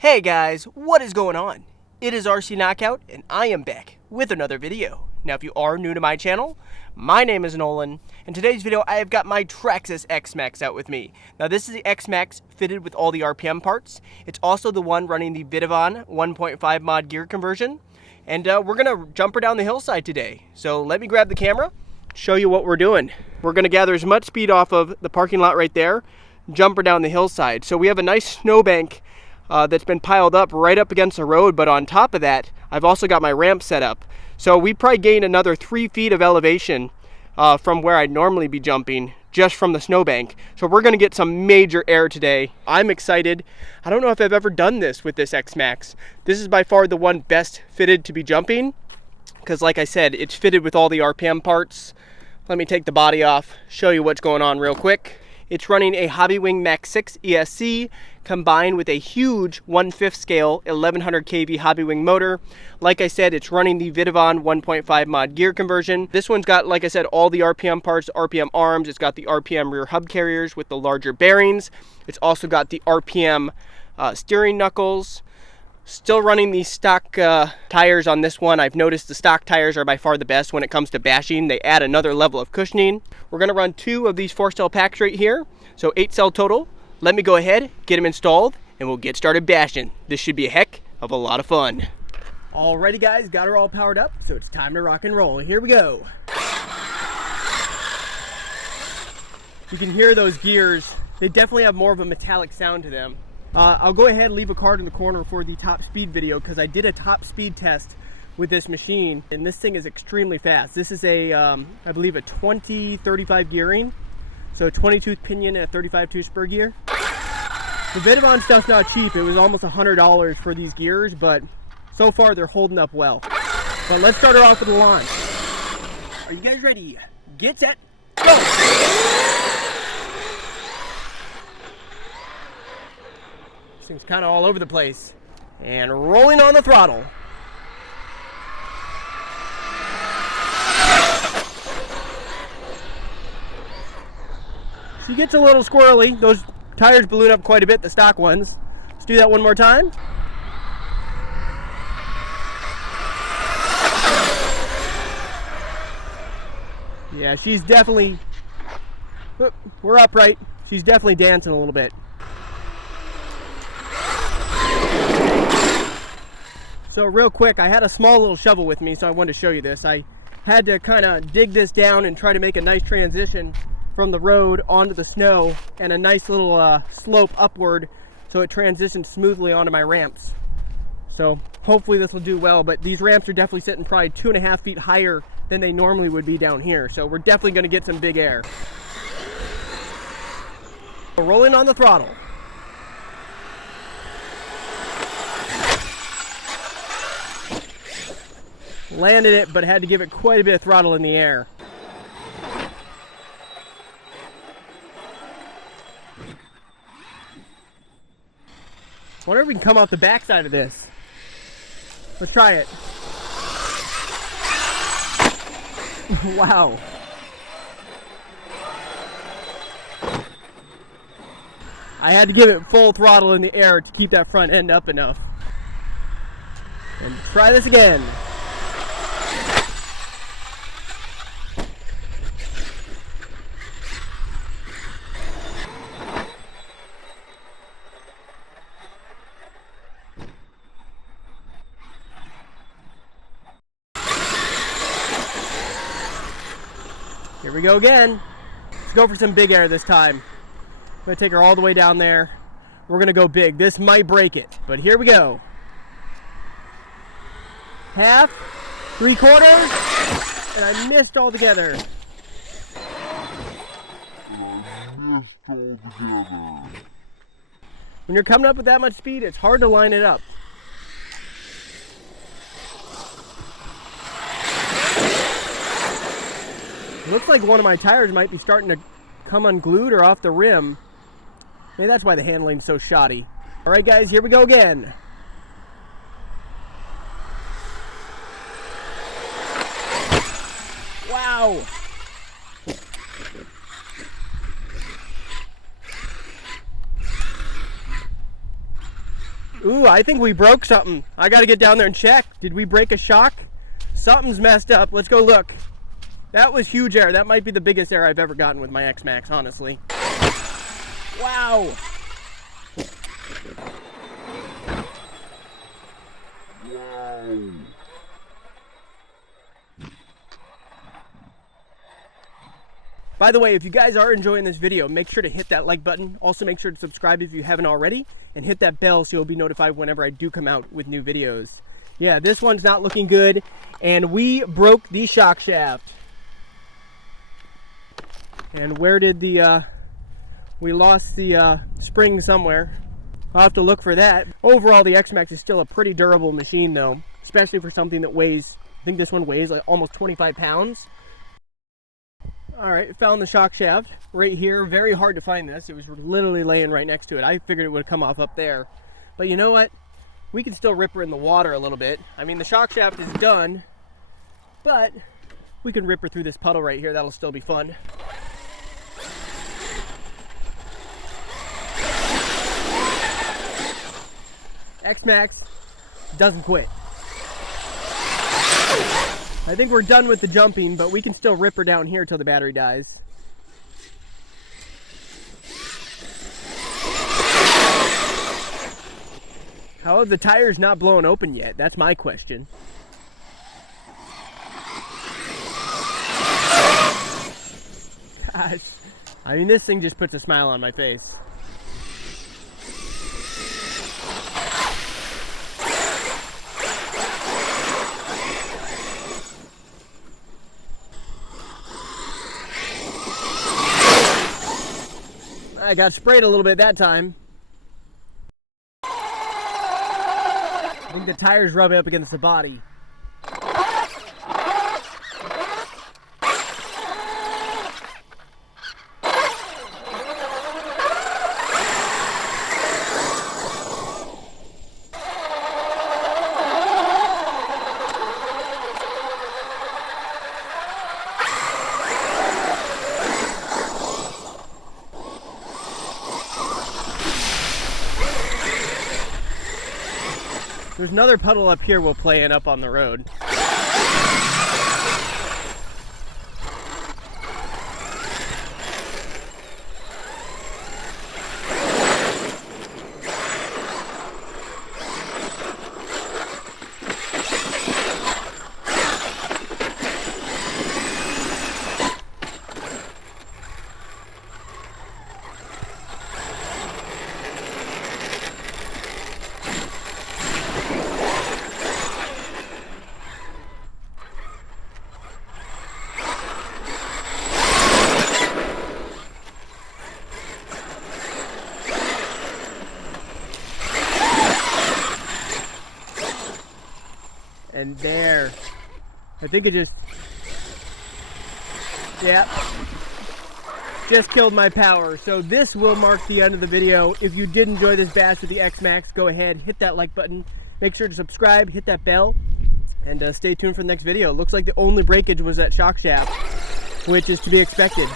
Hey guys, what is going on? It is RC Knockout and I am back with another video. Now if you are new to my channel, my name is Nolan. In today's video I have got my Traxxas X Maxx out with me. Now this is the X Maxx fitted with all the RPM parts. It's also the one running the Vitavon 1.5 mod gear conversion. And we're gonna jump her down the hillside today. So let me grab the camera, show you what we're doing. We're gonna gather as much speed off of the parking lot right there, jump her down the hillside. So we have a nice snowbank that's been piled up right up against the road, but on top of that, I've also got my ramp set up. So we probably gained another 3 feet of elevation from where I'd normally be jumping just from the snowbank. So we're gonna get some major air today. I'm excited. I don't know if I've ever done this with this X Maxx. This is by far the one best fitted to be jumping, because like I said, it's fitted with all the RPM parts. Let me take the body off, show you what's going on real quick. It's running a Hobbywing Max 6 ESC combined with a huge 1/5 scale 1100 kV Hobbywing motor. Like I said, it's running the Vitavon 1.5 mod gear conversion. This one's got, like I said, all the RPM parts, RPM arms. It's got the RPM rear hub carriers with the larger bearings. It's also got the RPM steering knuckles. Still running the stock tires on this one. I've noticed the stock tires are by far the best when it comes to bashing. They add another level of cushioning. We're gonna run 2 of these 4-cell packs right here, so 8 cell total. Let me go ahead, get them installed, and we'll get started bashing. This should be a heck of a lot of fun. Alrighty guys, got her all powered up, so it's time to rock and roll. Here we go. You can hear those gears. They definitely have more of a metallic sound to them. I'll go ahead and leave a card in the corner for the top speed video, because I did a top speed test with this machine, and this thing is extremely fast. This is a, I believe a 20-35 gearing, so 22 Pinion and a 35-2 Spur gear. The Vitavon stuff's not cheap. It was almost $100 for these gears, but so far they're holding up well. But let's start her off with the launch. Are you guys ready? Get set, go! Thing's kind of all over the place. And rolling on the throttle. She gets a little squirrely. Those tires balloon up quite a bit, the stock ones. Let's do that one more time. Yeah, she's definitely, we're upright. She's definitely dancing a little bit. So real quick, I had a small little shovel with me, so I wanted to show you this. I had to kind of dig this down and try to make a nice transition from the road onto the snow and a nice little slope upward so it transitioned smoothly onto my ramps. So hopefully this will do well, but these ramps are definitely sitting probably 2.5 feet higher than they normally would be down here. So we're definitely gonna get some big air. Rolling on the throttle. Landed it, but had to give it quite a bit of throttle in the air. I wonder if we can come off the backside of this. Let's try it. Wow. I had to give it full throttle in the air to keep that front end up enough. And try this again. Here we go again. Let's go for some big air this time. I'm gonna take her all the way down there. We're gonna go big. This might break it, but here we go. Half, 3/4, and I missed altogether. When you're coming up with that much speed, it's hard to line it up. Looks like one of my tires might be starting to come unglued or off the rim. Maybe that's why the handling's so shoddy. All right, guys, here we go again. Wow. Ooh, I think we broke something. I gotta get down there and check. Did we break a shock? Something's messed up. Let's go look. That was huge error. That might be the biggest error I've ever gotten with my X Maxx, honestly. Wow. By the way, if you guys are enjoying this video, make sure to hit that like button. Also, make sure to subscribe if you haven't already, and hit that bell so you'll be notified whenever I do come out with new videos. Yeah, this one's not looking good, and we broke the shock shaft. And where did the, we lost the spring somewhere. I'll have to look for that. Overall, the X Maxx is still a pretty durable machine though, especially for something that weighs, I think this one weighs like almost 25 pounds. All right, found the shock shaft right here. Very hard to find this. It was literally laying right next to it. I figured it would come off up there. But you know what? We can still rip her in the water a little bit. I mean, the shock shaft is done, but we can rip her through this puddle right here. That'll still be fun. X Maxx doesn't quit. I think we're done with the jumping, but we can still rip her down here till the battery dies. How have the tires not blown open yet? That's my question. Gosh, I mean, this thing just puts a smile on my face. I got sprayed a little bit that time. I think the tires rub up against the body. There's another puddle up here we'll play in up on the road. And there, I think it just killed my power. So this will mark the end of the video. If you did enjoy this bash with the X Maxx, go ahead, hit that like button, make sure to subscribe, hit that bell, and stay tuned for the next video. Looks like the only breakage was that shock shaft, which is to be expected.